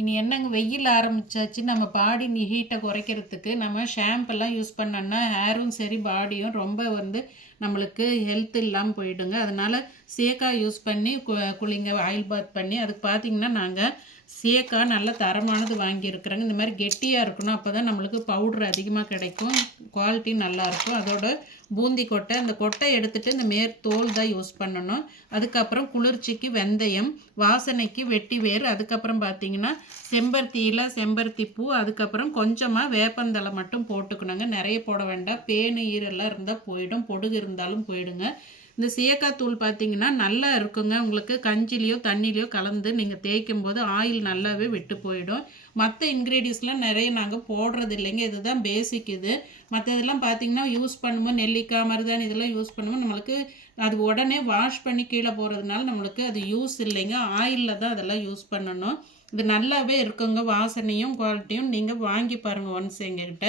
இனி என்னங்க வெயில் ஆரம்பிச்சாச்சு. நம்ம பாடி ஹீட்டை குறைக்கிறதுக்கு நம்ம ஷாம்பெல்லாம் யூஸ் பண்ணோன்னா ஹேரும் சரி பாடியும் ரொம்ப நம்மளுக்கு ஹெல்த் இல்லாமல் போயிடுங்க. அதனால் சீயக்காய் யூஸ் பண்ணி குளிங்க, ஆயில் பாத் பண்ணி. அதுக்கு பார்த்திங்கன்னா நாங்கள் சீயக்காய் நல்ல தரமானது வாங்கியிருக்கிறோங்க. இந்த மாதிரி கெட்டியாக இருக்கணும், அப்போ தான் நம்மளுக்கு பவுட்ரு அதிகமாக கிடைக்கும், குவாலிட்டி நல்லாயிருக்கும். அதோட பூந்தி கொட்டை, அந்த கொட்டை எடுத்துகிட்டு இந்த மேற் தோல் தான் யூஸ் பண்ணணும். அதுக்கப்புறம் குளிர்ச்சிக்கு வெந்தயம், வாசனைக்கு வெட்டி வேர், அதுக்கப்புறம் பார்த்திங்கன்னா செம்பருத்தி இலை, செம்பருத்தி பூ, அதுக்கப்புறம் கொஞ்சமாக வேப்பந்தழை மட்டும் போட்டுக்கணுங்க. நிறைய போட வேண்டாம், பேனு ஈரெல்லாம் இருந்தால் போயிடும், பொடுகு இருந்தாலும் போயிடுங்க. இந்த சீயக்காய் தூள் பார்த்திங்கன்னா நல்லா இருக்குங்க. உங்களுக்கு கஞ்சிலையோ தண்ணிலையோ கலந்து நீங்கள் தேய்க்கும் போது ஆயில் நல்லாவே விட்டு போயிடும். மற்ற இன்க்ரீடியன்ஸ்லாம் நிறைய நாங்கள் போடுறது இல்லைங்க, இதுதான் பேசிக். இது மற்றதெல்லாம் பார்த்திங்கன்னா யூஸ் பண்ணும்போது நெல்லிக்காய், மருதாணி இதெல்லாம் யூஸ் பண்ணும்போது நம்மளுக்கு அது உடனே வாஷ் பண்ணி கீழே போகிறதுனால நம்மளுக்கு அது யூஸ் இல்லைங்க. ஆயிலில் தான் அதெல்லாம் யூஸ் பண்ணணும். இது நல்லாவே இருக்குங்க, வாசனையும் குவாலிட்டியும். நீங்கள் வாங்கி பாருங்கள் ஒன்ஸ் எங்ககிட்ட.